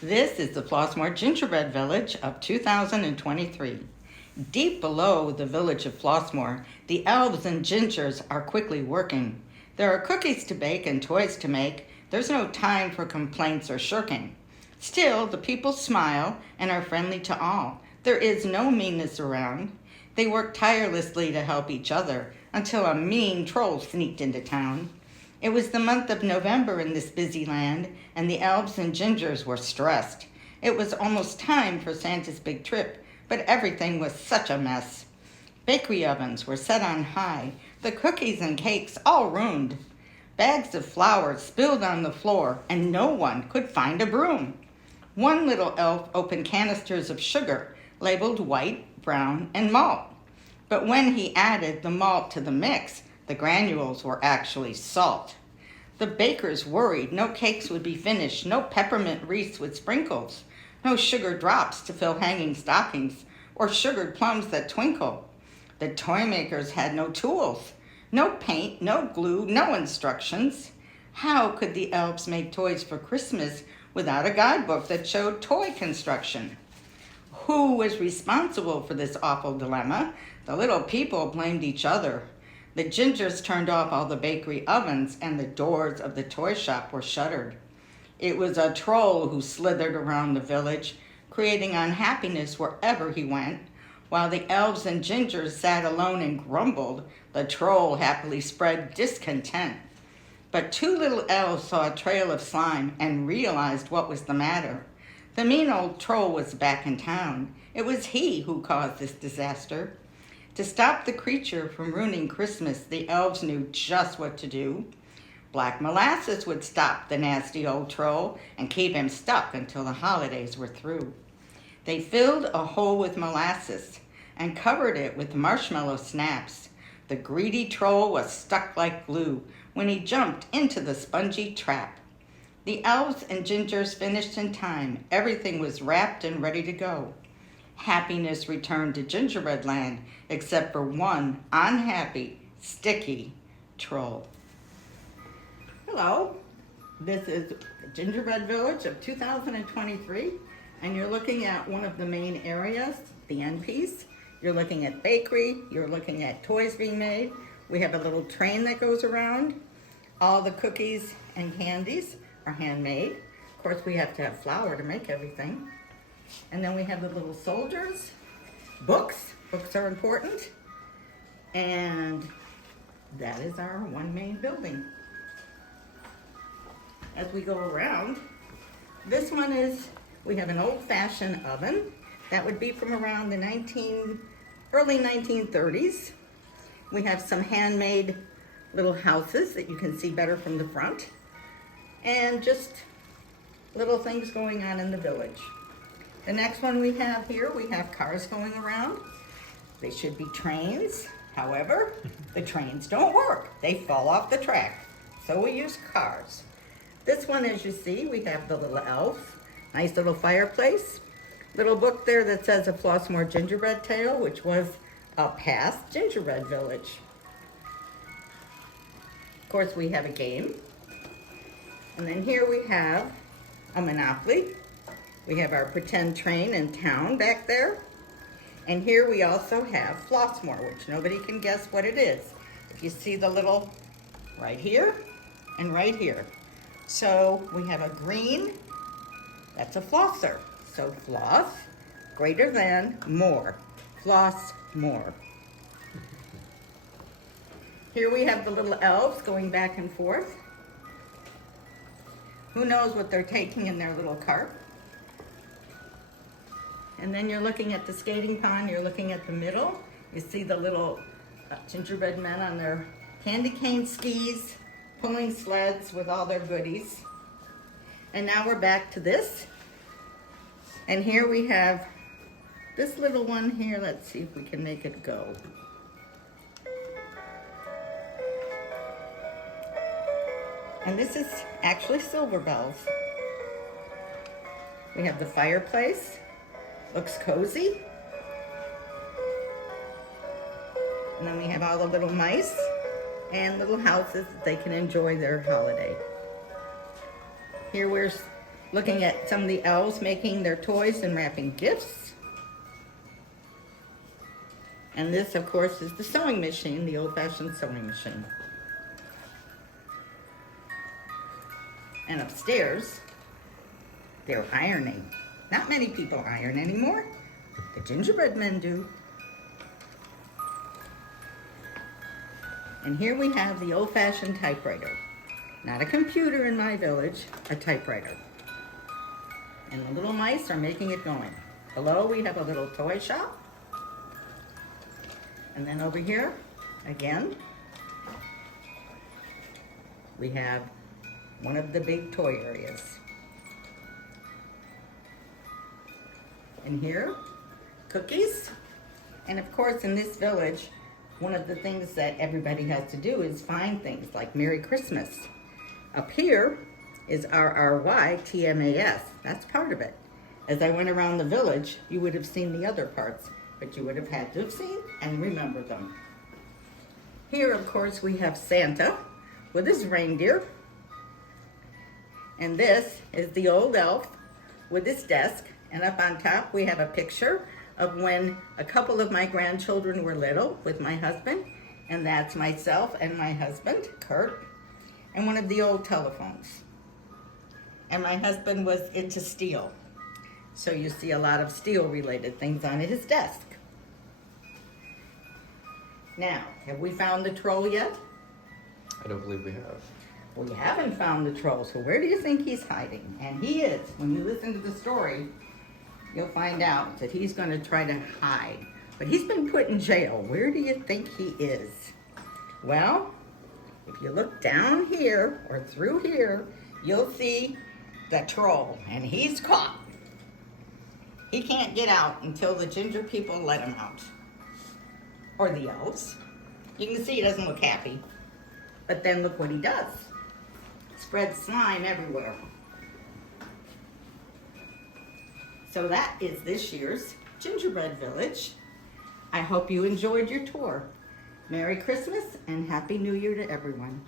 This is the Flossmoor Gingerbread Village of 2023. Deep below the village of Flossmoor, the elves and gingers are quickly working. There are cookies to bake and toys to make. There's no time for complaints or shirking. Still, the people smile and are friendly to all. There is no meanness around. They work tirelessly to help each other until a mean troll sneaked into town. It was the month of November in this busy land, and the elves and gingers were stressed. It was almost time for Santa's big trip, but everything was such a mess. Bakery ovens were set on high, the cookies and cakes all ruined. Bags of flour spilled on the floor, and no one could find a broom. One little elf opened canisters of sugar, labeled white, brown, and malt. But when he added the malt to the mix, the granules were actually salt. The bakers worried no cakes would be finished, no peppermint wreaths with sprinkles, no sugar drops to fill hanging stockings, or sugared plums that twinkle. The toy makers had no tools, no paint, no glue, no instructions. How could the elves make toys for Christmas without a guidebook that showed toy construction? Who was responsible for this awful dilemma? The little people blamed each other. The gingers turned off all the bakery ovens, and the doors of the toy shop were shuttered. It was a troll who slithered around the village, creating unhappiness wherever he went. While the elves and gingers sat alone and grumbled, the troll happily spread discontent. But two little elves saw a trail of slime and realized what was the matter. The mean old troll was back in town. It was he who caused this disaster. To stop the creature from ruining Christmas, the elves knew just what to do. Black molasses would stop the nasty old troll and keep him stuck until the holidays were through. They filled a hole with molasses and covered it with marshmallow snaps. The greedy troll was stuck like glue when he jumped into the spongy trap. The elves and gingers finished in time. Everything was wrapped and ready to go. Happiness returned to Gingerbread Land, except for one unhappy, sticky troll. Hello, this is the Gingerbread Village of 2023, and you're looking at one of the main areas, the end piece. You're looking at bakery, you're looking at toys being made. We have a little train that goes around. All the cookies and candies are handmade. Of course, we have to have flour to make everything. And then we have the little soldiers, books are important, and that is our one main building. As we go around, this one is, we have an old-fashioned oven that would be from around the early 1930s. We have some handmade little houses that you can see better from the front, and just little things going on in the village. The next one we have here, we have cars going around. They should be trains. However, the trains don't work. They fall off the track. So we use cars. This one, as you see, we have the little elves. Nice little fireplace. Little book there that says A Flossmoor Gingerbread Tale, which was a past gingerbread village. Of course, we have a game. And then here we have a Monopoly. We have our pretend train in town back there. And here we also have Flossmoor, which nobody can guess what it is. If you see the little right here and right here. So we have a green, that's a flosser. So floss, greater than, more. Floss more. Here we have the little elves going back and forth. Who knows what they're taking in their little cart? And then you're looking at the skating pond, you're looking at the middle. You see the little gingerbread men on their candy cane skis, pulling sleds with all their goodies. And now we're back to this. And here we have this little one here. Let's see if we can make it go. And this is actually silver bells. We have the fireplace. Looks cozy. And then we have all the little mice and little houses that they can enjoy their holiday. Here we're looking at some of the elves making their toys and wrapping gifts. And this, of course, is the sewing machine, the old-fashioned sewing machine. And upstairs, they're ironing. Not many people iron anymore. The gingerbread men do. And here we have the old-fashioned typewriter. Not a computer in my village, a typewriter. And the little mice are making it going. Below we have a little toy shop. And then over here, again, we have one of the big toy areas. And here, cookies. And of course, in this village, one of the things that everybody has to do is find things like Merry Christmas. Up here is RRYTMAS. That's part of it. As I went around the village, you would have seen the other parts, but you would have had to have seen and remember them. Here, of course, we have Santa with his reindeer. And this is the old elf with his desk. And up on top, we have a picture of when a couple of my grandchildren were little with my husband. And that's myself and my husband, Kurt, and one of the old telephones. And my husband was into steel. So you see a lot of steel-related things on his desk. Now, have we found the troll yet? I don't believe we have. We haven't found the troll, so where do you think he's hiding? And he is. When you listen to the story, you'll find out that he's going to try to hide. But he's been put in jail. Where do you think he is? Well, if you look down here or through here, you'll see the troll, and he's caught. He can't get out until the ginger people let him out. Or the elves. You can see he doesn't look happy. But then look what he does. Spreads slime everywhere. So that is this year's Gingerbread Village. I hope you enjoyed your tour. Merry Christmas and Happy New Year to everyone.